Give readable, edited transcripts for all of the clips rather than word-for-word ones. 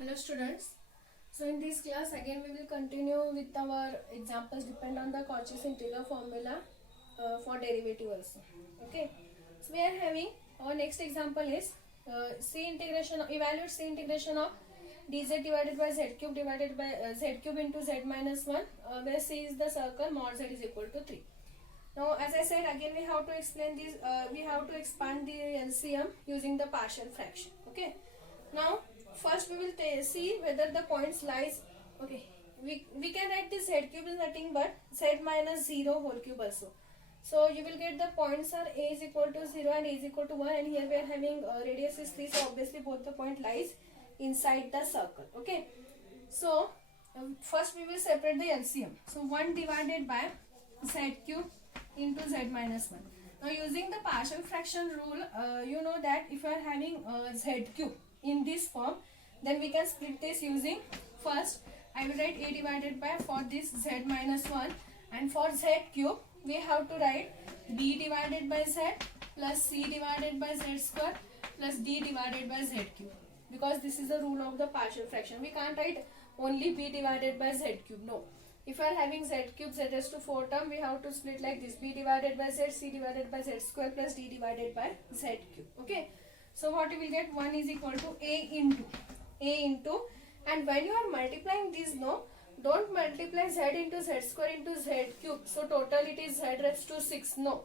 Hello students. So in this class again we will continue with our examples depend on the Cauchy's integral formula for derivative also. Okay. So we are having our next example is evaluate C integration of dz divided by z cube divided by z cube into z minus 1 where C is the circle mod z is equal to 3. Now as I said again we have to explain this we have to expand the LCM using the partial fraction. Okay. Now first we will see whether the points lies. Okay, we can write this z cube is nothing but z minus 0 whole cube also. So you will get the points are a is equal to 0 and a is equal to 1, and here we are having radius is 3, so obviously both the point lies inside the circle. Okay, so first we will separate the LCM. So 1 divided by z cube into z minus 1. Now using the partial fraction rule, you know that if you are having z cube in this form, then we can split this using, first I will write a divided by for this z minus 1, and for z cube we have to write b divided by z plus c divided by z square plus d divided by z cube, because this is the rule of the partial fraction. We can't write only b divided by z cube. No, if we are having z cube z raised to 4 term, we have to split like this: b divided by z, c divided by z square plus d divided by z cube. Okay, so what you will get, 1 is equal to a into, and when you are multiplying these, no, don't multiply z into z square into z cube, so total it is z raised to 6. No,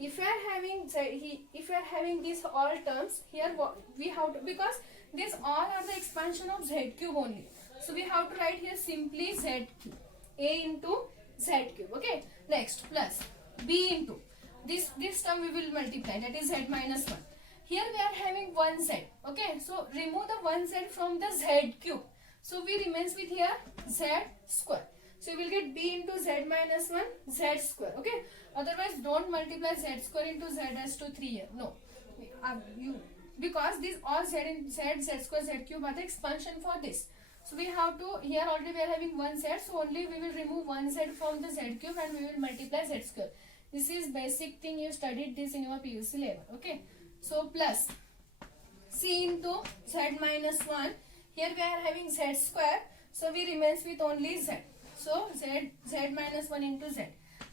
if you are having if you are having these all terms here, we have to, because these all are the expansion of z cube only, so we have to write here simply z cube, a into z cube. Okay, next plus b into this term we will multiply, that is z minus 1. Here we are having 1z. Okay, so remove the 1z from the z cube, so we remains with here z square. So you will get b into z minus 1 z square. Okay, otherwise don't multiply z square into z raised to 3 here. No, because these all z square z cube are the expansion for this. So we have to, here already we are having 1z, so only we will remove 1z from the z cube and we will multiply z square. This is basic thing, you studied this in your PUC level. Okay, so plus c into z minus 1, here we are having z square, so we remains with only z, so z minus 1 into z,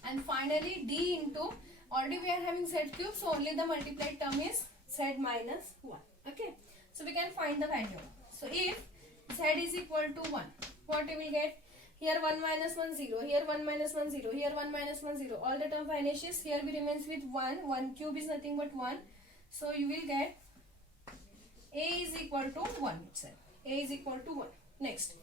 and finally d into, already we are having z cube, so only the multiplied term is z minus 1. Okay, so we can find the value. So if z is equal to 1, what you will get, here 1 minus 1 0, here 1 minus 1 0, here 1 minus 1 0, all the term vanishes, here we remains with 1 cube is nothing but 1, so you will get a is equal to 1 itself, a is equal to 1. Next,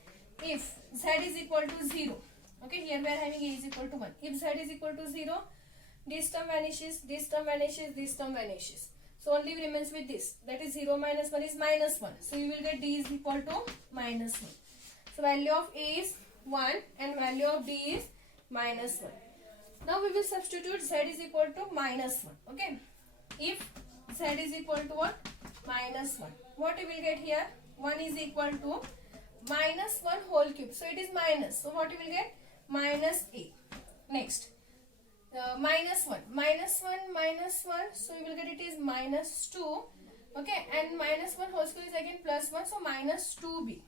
if z is equal to 0, okay, here we are having a is equal to 1, if z is equal to 0, this term vanishes, this term vanishes, this term vanishes, so only remains with this, that is 0 minus 1 is minus 1, so you will get d is equal to minus 1. So value of a is 1 and value of d is minus 1. Now we will substitute z is equal to minus 1. Okay, if z is equal to what? Minus 1. What you will get here? 1 is equal to minus 1 whole cube, so it is minus, so what you will get? Minus a. Next, minus 1, so you will get it is minus 2. Okay, and minus 1 whole square is again plus 1, so minus 2b.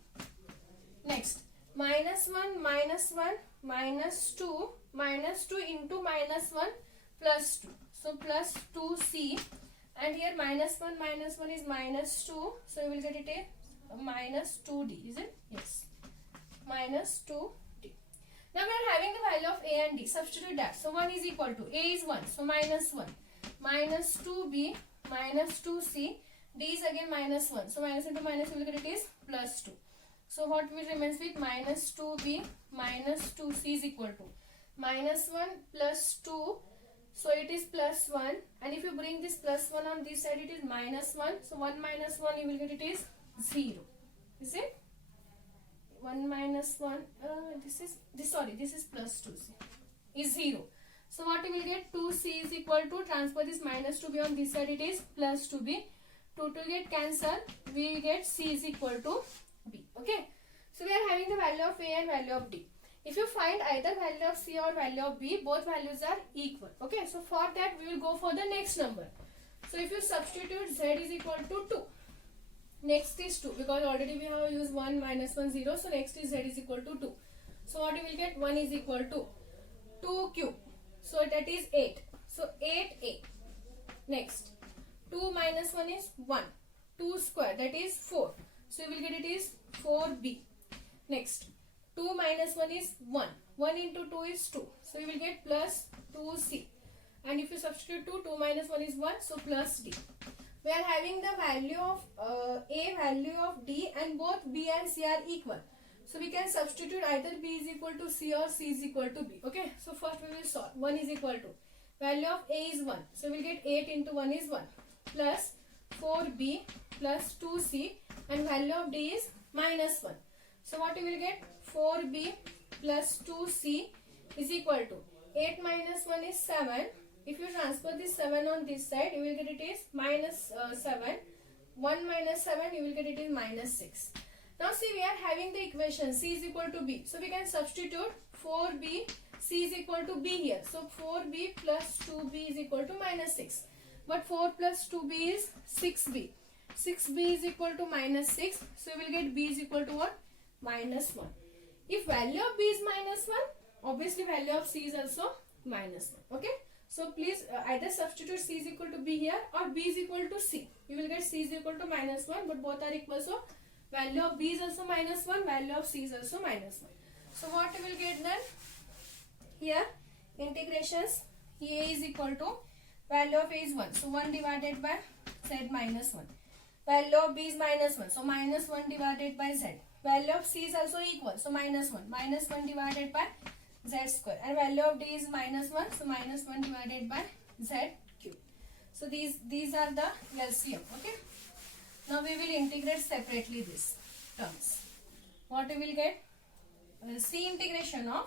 Next, minus 1, minus 2 into minus 1 plus 2, so plus 2c, and here minus 1 is minus 2, so you will get it a minus 2d, is it? Yes, minus 2d. Now we are having the value of a and d, substitute that. So 1 is equal to, a is 1, so minus 1, minus 2b, minus 2c, d is again minus 1, so minus into minus you will get it is plus 2. So what will remains with minus 2b minus 2c is equal to minus 1 plus 2, so it is plus 1, and if you bring this plus 1 on this side it is minus 1, so 1 minus 1 you will get it is 0, is it? 1 minus 1, this is plus 2c is 0, so what you will get, 2c is equal to, transfer this minus 2b on this side, it is plus 2b, 2 to get cancel, we will get c is equal to b. Okay, so we are having the value of a and value of d. If you find either value of c or value of b, both values are equal. Okay, so for that we will go for the next number. So if you substitute z is equal to 2, Next is 2, because already we have used 1 minus 1 0. So next is z is equal to 2. So what you will get? 1 is equal to 2 cube. So that is 8. So 8a. Next 2 minus 1 is 1. 2 square, that is 4. So you will get it is 4b. Next 2 minus 1 is 1. 1 into 2 is 2. So you will get plus 2c. And if you substitute 2 minus 1 is 1. So plus d. We are having the value of a, value of d, and both b and c are equal. So we can substitute either b is equal to c or c is equal to b. Okay. So first we will solve. 1 is equal to, value of a is 1. So we will get 8 into 1 is 1. Plus 4b plus 2c, and value of d is minus 1. So what you will get? 4b plus 2c is equal to 8 minus 1 is 7. If you transfer this 7 on this side, you will get it is minus 7. 1 minus 7, you will get it is minus 6. Now see, we are having the equation c is equal to b. So we can substitute 4b, c is equal to b here. So 4b plus 2b is equal to minus 6. But 4 plus 2b is 6b. 6b is equal to minus 6. So we will get b is equal to what? Minus 1. If value of b is minus 1, obviously value of c is also minus 1. Okay. So please either substitute c is equal to b here or b is equal to c. You will get c is equal to minus 1, but both are equal. So value of b is also minus 1, value of c is also minus 1. So what you will get then? Here integrations, a is equal to, value of a is 1. So 1 divided by z minus 1. Value of b is minus 1. So minus 1 divided by z. Value of c is also equal. So minus 1. Minus 1 divided by z square. And value of d is minus 1. So minus 1 divided by z cube. So these are the LCM. Okay. Now we will integrate separately these terms. What we will get? C integration of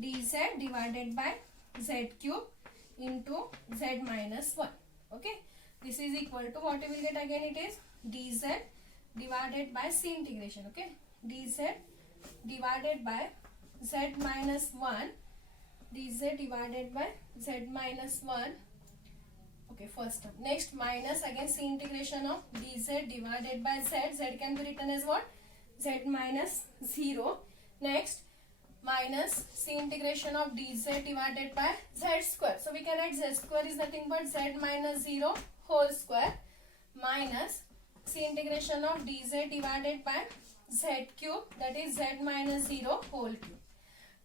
dz divided by z cube into z minus 1. Okay. This is equal to, what we will get again? It is dz divided by c integration. Okay. dz divided by z minus 1. dz divided by z minus 1. Okay, first term. Next, minus again c integration of dz divided by z. Z can be written as what? Z minus 0. Next, minus c integration of dz divided by z square. So we can write z square is nothing but z minus 0 whole square, minus c integration of dz divided by z cube, that is z minus 0 whole cube.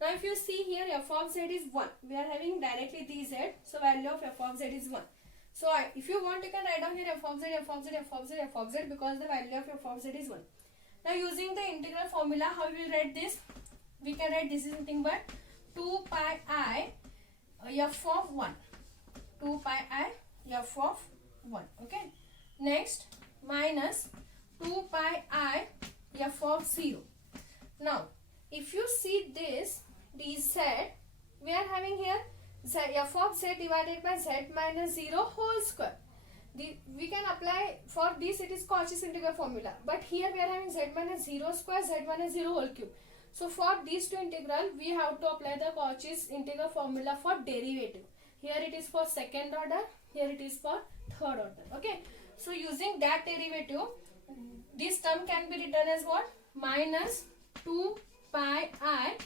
Now if you see here, f of z is 1. We are having directly dz. So value of f of z is 1. So if you want, you can write down here f of z, f of z, f of z, f of z, because the value of f of z is 1. Now using the integral formula, how we will write this? We can write this is nothing but 2 pi I f of 1. 2 pi I f of 1. Okay. Next, minus 2 pi I f of 0. Now, if you see this dz, we are having here z, f of z divided by z minus 0 whole square. We can apply for this, it is Cauchy's integral formula. But here we are having z minus 0 square, z minus 0 whole cube. So for these two integral, we have to apply the Cauchy's integral formula for derivative. Here it is for second order, here it is for third order. Okay. So using that derivative, this term can be written as what? Minus 2 pi I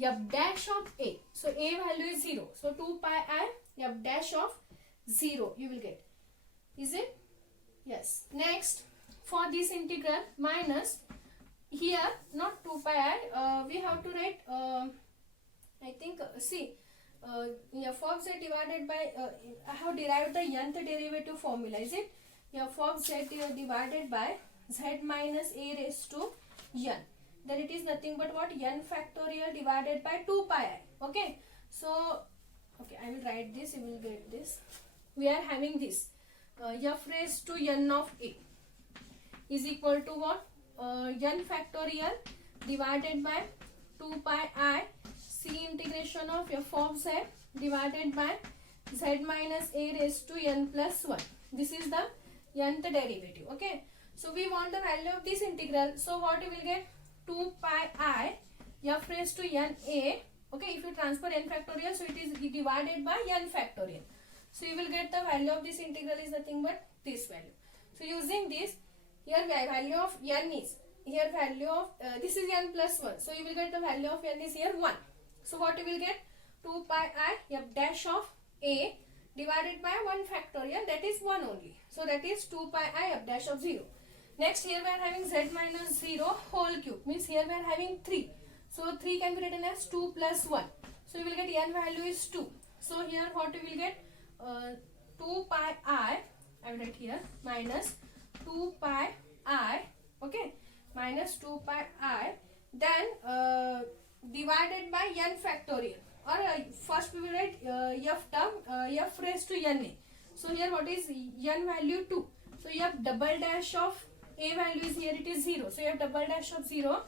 f dash of a. So a value is 0. So 2 pi I f dash of 0 you will get. Is it? Yes. Next, for this integral, minus, here not 2 pi I, we have to write, I think, see, f of z divided by, I have derived the nth derivative formula. Is it? F of z divided by z minus a raised to n. Then it is nothing but what? N factorial divided by 2 pi I. Okay. So, okay, I will write this, you will get this. We are having this. F raised to n of a is equal to what? N factorial divided by 2 pi I c integration of f of z divided by z minus a raised to n plus 1. This is the nth derivative. Okay. So we want the value of this integral. So what you will get? 2 pi I f raised to n a. Okay. If you transfer n factorial, so it is divided by n factorial. So you will get the value of this integral is nothing but this value. So using this, here value of n is, here value of this is n plus 1, so you will get the value of n is here 1. So what you will get, 2 pi I f dash of a divided by 1 factorial, that is 1 only. So that is 2 pi I f dash of 0. Next, here we are having z minus 0 whole cube, means here we are having 3. So 3 can be written as 2 plus 1. So you will get n value is 2. So here what you will get, 2 pi I will write here, minus 2 pi I, okay, minus 2 pi I, then divided by n factorial, or first we will write f term, f raised to n. So here what is n value 2. So you have double dash of a value is here, it is 0. So you have double dash of 0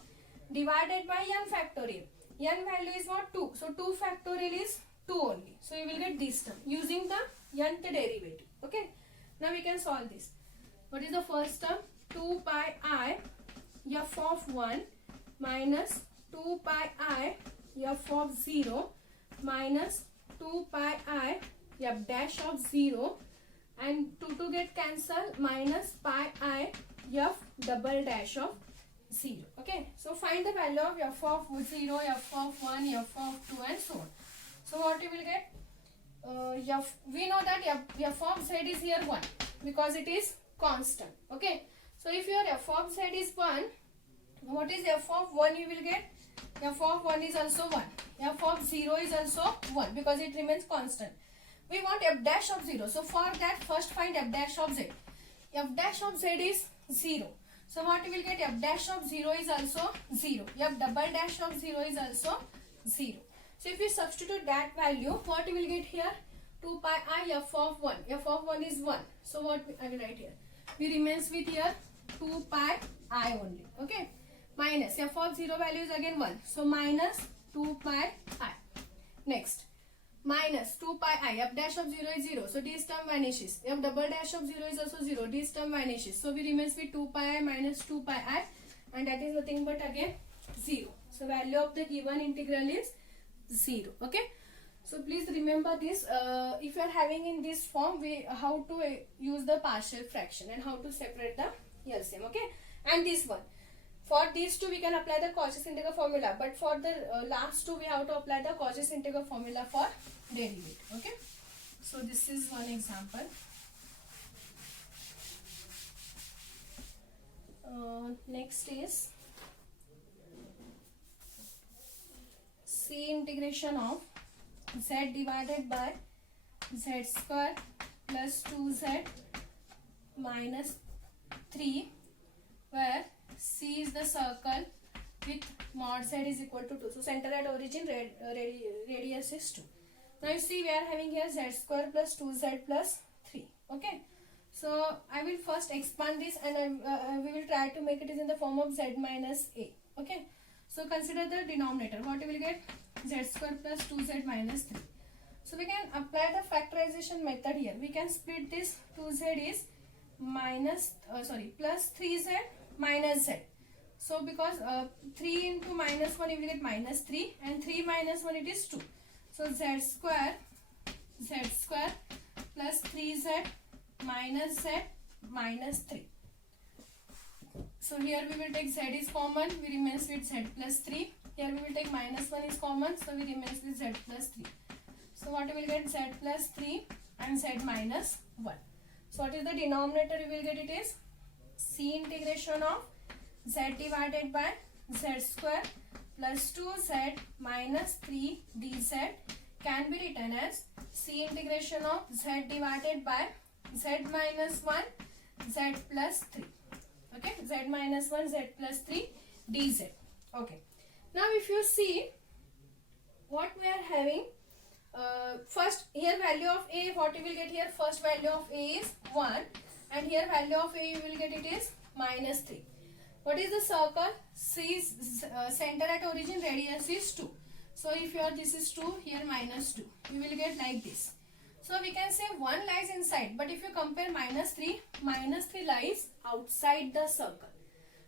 divided by n factorial. N value is what, 2. So 2 factorial is 2 only. So you will get this term using the nth derivative. Okay. Now we can solve this. What is the first term? 2 pi I f of 1 minus 2 pi I f of 0 minus 2 pi I f dash of 0, and 2 get cancelled, minus pi I f double dash of 0. Okay. So find the value of f of 0, f of 1, f of 2 and so on. So what you will get? We know that f of z is here 1 because it is constant. Okay. So if your f of z is 1, what is f of 1 you will get? F of 1 is also 1. F of 0 is also 1 because it remains constant. We want f dash of 0. So for that, first find f dash of z. F dash of z is 0. So what you will get? F dash of 0 is also 0. F double dash of 0 is also 0. So if you substitute that value, what you will get here? 2 pi I f of 1. F of 1 is 1. So what I will write here? We remains with here 2 pi I only. Okay. Minus f of 0 value is again 1. So minus 2 pi I. Next. Minus 2 pi I. F dash of 0 is 0. So this term vanishes. F double dash of 0 is also 0. This term vanishes. So we remains with 2 pi I minus 2 pi I. And that is nothing but again 0. So value of the given integral is 0. Okay. So please remember this. If you are having in this form, how to use the partial fraction and how to separate the LCM. Okay. And this one. For these two, we can apply the Cauchy's integral formula. But for the last two, we have to apply the Cauchy's integral formula for derivative. Okay. So this is one example. Next is C integration of z divided by z square plus 2z minus 3, where C is the circle with mod z is equal to 2. So center at origin, radius is 2. Now you see we are having here z square plus 2z plus 3. Okay. So I will first expand this and we will try to make it is in the form of z minus a. Okay. So consider the denominator. What you will get? Z square plus 2z minus 3. So we can apply the factorization method here. We can split this 2z is plus 3z minus z. So because 3 into minus 1 you will get minus 3 and 3 minus 1 it is 2. So z square plus 3z minus z minus 3. So here we will take z is common, we remains with z plus 3. Here we will take minus 1 is common, so we remains with z plus 3. So what you will get? Z plus 3 and z minus 1. So what is the denominator you will get? It is C integration of z divided by z square plus 2z minus 3 dz can be written as C integration of z divided by z minus 1 z plus 3. Okay, z minus 1 z plus 3 dz. Okay. Now if you see what we are having, first here value of a, what you will get here, first value of a is 1 and here value of a you will get it is minus 3. What is the circle? C is center at origin, radius is 2. So if your this is 2, here minus 2, you will get like this. So we can say 1 lies inside, but if you compare minus 3 lies outside the circle.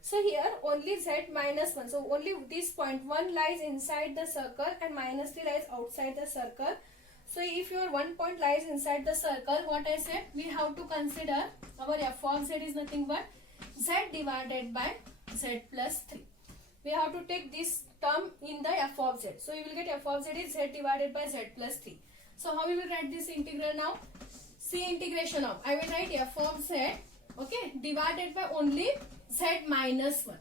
So here only z minus 1. So only this point 1 lies inside the circle and minus 3 lies outside the circle. So if your 1 point lies inside the circle, what I said, we have to consider our f of z is nothing but z divided by z plus 3. We have to take this term in the f of z. So you will get f of z is z divided by z plus 3. So how we will write this integral now? See integration of, I will write f of z, okay, divided by only z minus 1.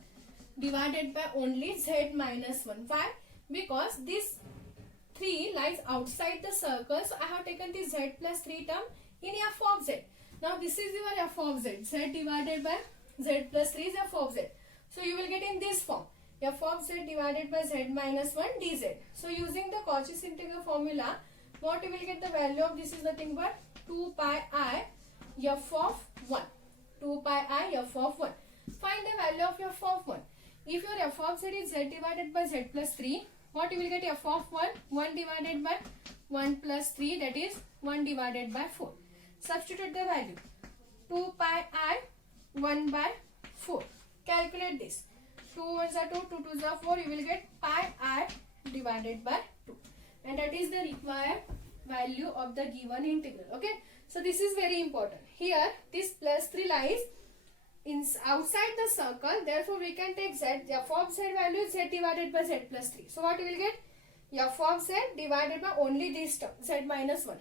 Divided by only z minus 1. Why? Because this 3 lies outside the circle. So I have taken the z plus 3 term in f of z. Now this is your f of z. Z divided by z plus 3 is f of z. So you will get in this form. F of z divided by z minus 1 dz. So using the Cauchy's integral formula, what you will get the value of this is nothing but 2 pi I f of 1. 2 pi I f of 1. Find the value of f of 1. If your f of z is z divided by z plus 3, what you will get f of 1? 1 divided by 1 plus 3, that is 1 divided by 4. Substitute the value. 2 pi I 1 by 4. Calculate this. 2 1s are 2, 2 2s are 4. You will get pi I divided by 2. And that is the required value of the given integral. Okay. So this is very important. Here this plus 3 lies outside the circle. Therefore we can take z, f of z value is z divided by z plus 3. So what you will get? F of z divided by only this term, z minus 1.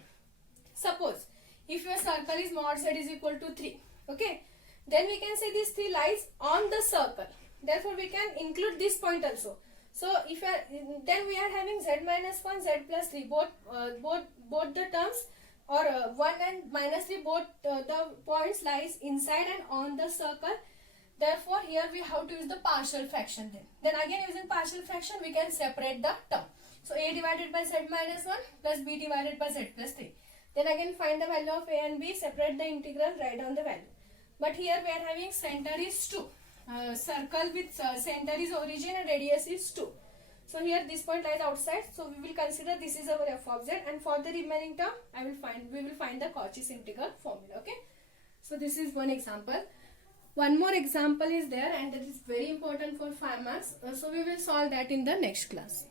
Suppose if your circle is mod z is equal to 3. Okay. Then we can say this 3 lies on the circle. Therefore we can include this point also. So if then we are having z minus 1, z plus 3, both the terms, or 1 and minus 3, both the points lies inside and on the circle. Therefore here we have to use the partial fraction then. Then again using partial fraction we can separate the term. So a divided by z minus 1 plus b divided by z plus 3. Then again find the value of a and b, separate the integral, write down the value. But here we are having center is 2. Circle with center is origin and radius is 2. So here this point lies outside. So we will consider this is our f of z, and for the remaining term we will find the Cauchy's integral formula. Okay. So this is one example. One more example is there, and that is very important for 5 marks. So we will solve that in the next class.